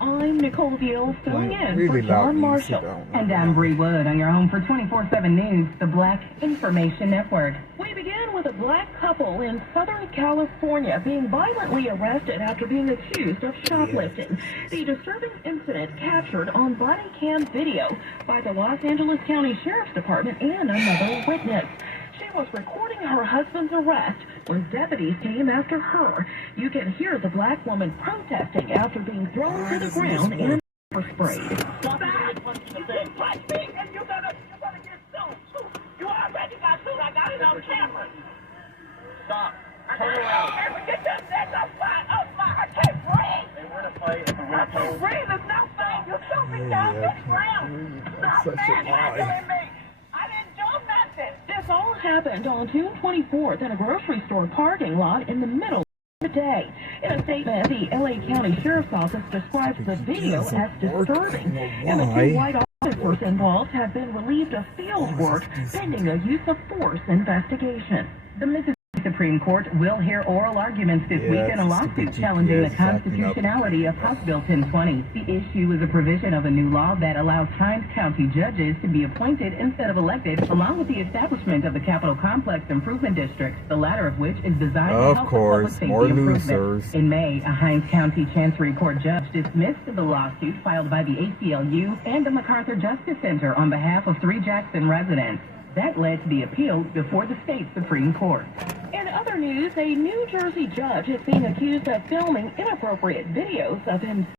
I'm Nicole Veal, filling in really for John loud Marshall. music. And I'm Bree Wood on your home for 24/7 News, the Black Information Network. We begin with a black couple in Southern California being violently arrested after being accused of shoplifting. The disturbing incident captured on body cam video by the Los Angeles County Sheriff's Department and another witness. She was recording her husband's arrest when deputies came after her. You can hear the black woman protesting after being thrown to the ground and pepper sprayed. Stop! Touch me, and you're gonna get sued. You already got sued. I got it on camera. Stop. Turn around. Get your neck up, I can't breathe. Hey, we're gonna play. I can't breathe. It's not fine. You're choking down this ground. Stop manhandling me. I didn't do nothing. This all happened on June 24th in a grocery store parking lot in the middle of the day. In a statement, the LA County Sheriff's Office describes the video as disturbing, and the two white officers involved have been relieved of field work pending a use of force investigation. The Mississippi Supreme Court will hear oral arguments this week in a lawsuit challenging the constitutionality of House Bill 1020. The issue is a provision of a new law that allows Hinds County judges to be appointed instead of elected, along with the establishment of the Capitol Complex Improvement District, the latter of which is designed to help with public safety improvement. In May, a Hinds County Chancery Court judge dismissed the lawsuit filed by the ACLU and the MacArthur Justice Center on behalf of 3 Jackson residents. That led to the appeal before the state Supreme Court. In other news, a New Jersey judge is being accused of filming inappropriate videos of himself.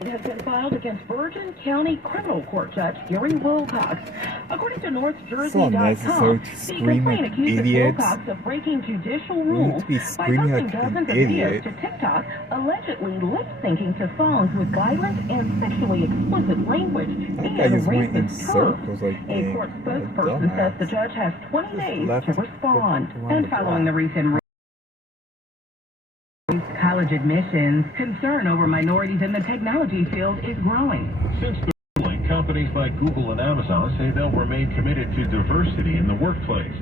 It has been filed against Bergen County Criminal Court Judge Gary Wilcox. According to NorthJersey.com, the complaint accuses Wilcox of breaking judicial rules by posting dozens of videos to TikTok, allegedly lip-syncing to songs with violent and sexually explicit language and racist terms. A court spokesperson says the judge has 20 days to respond. And following the recent college admissions, concern over minorities in the technology field is growing. Since the ruling, companies like Google and Amazon say they'll remain committed to diversity in the workplace.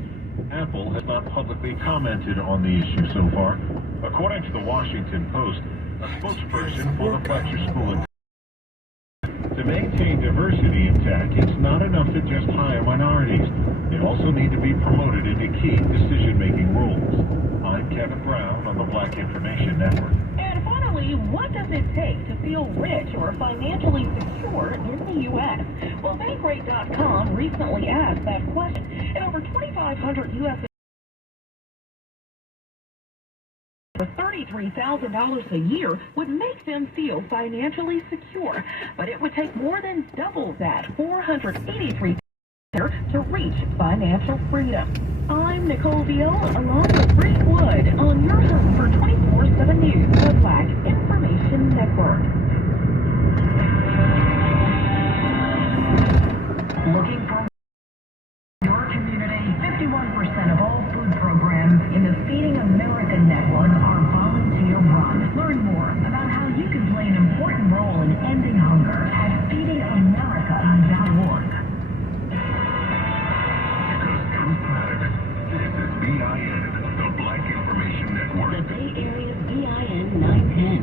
Apple has not publicly commented on the issue so far. According to the Washington Post, a spokesperson for the Fletcher School to maintain diversity in tech, it's not enough to just hire minorities. They also need to be promoted into key decision-making roles. I'm Kevin Brown on the Black Information Network. And finally, what does it take to feel rich or financially secure in the U.S.? Well, Bankrate.com recently asked that question, and over 2,500 U.S. for $33,000 a year would make them feel financially secure, but it would take more than double that, $483,000 to reach financial freedom. I'm Nicole Veal, along with Bree Wood, on your home for 24/7 News, the Black Information Network. Looking for your community? 51% of all food programs in the Feeding America network are volunteer-run. Learn more about how you can play an important role in ending hunger at feedingamerica.org. BIN, the Black Information Network. The Bay Area's BIN 910.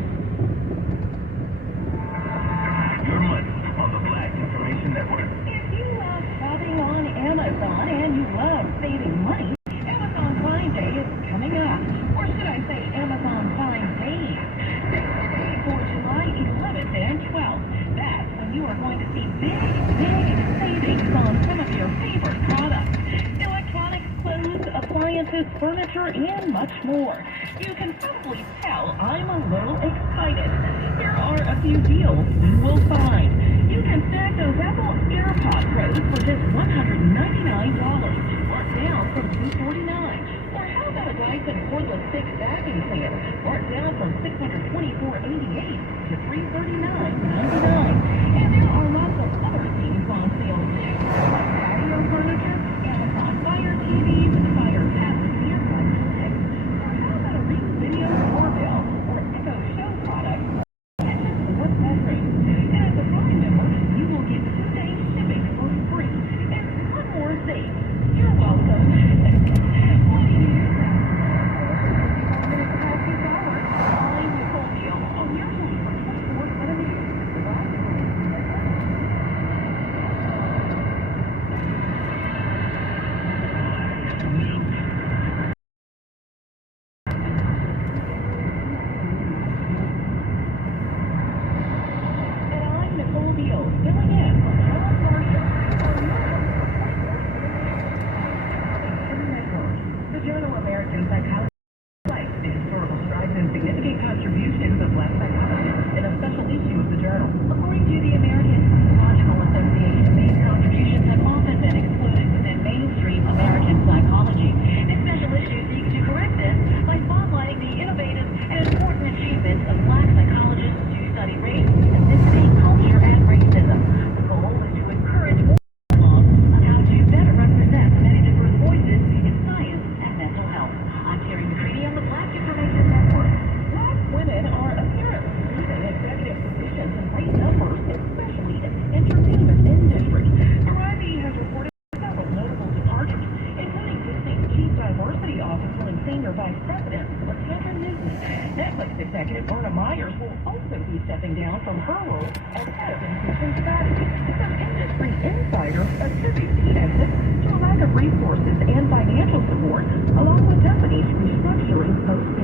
Your money on the Black Information Network. If you love shopping on Amazon and you love saving money, Amazon Prime Day is coming up. Or should I say Amazon Prime Days? This Day for July 11th and 12th. That's when you are going to see big savings on some of your favorite products. Electronics, clothes, appliances, furniture, and much more. You can probably tell I'm a little excited. Here are a few deals you will find. You can snag those Apple AirPod Pros for just $199, marked down from $249. Or how about a Dyson Cordless 6 vacuum cleaner, marked down from $624.88 to $339.99. And there are lots of other things on sale too, like patio furniture, Amazon Fire TVs, Fire Passive earbuds, or how about a Ring Video doorbell or Echo Show products at just $4. And as a Prime member, you will get 2 days shipping for free. And one more thing, you're welcome. What do you minutes past this hour, I'm Nicole Veal on your home for Senior Vice President LaTandra Newton. Netflix executive Verna Myers will also be stepping down from her role as head of inclusion strategy. Some industry insiders attribute the exit to a lack of resources and financial support, along with companies restructuring post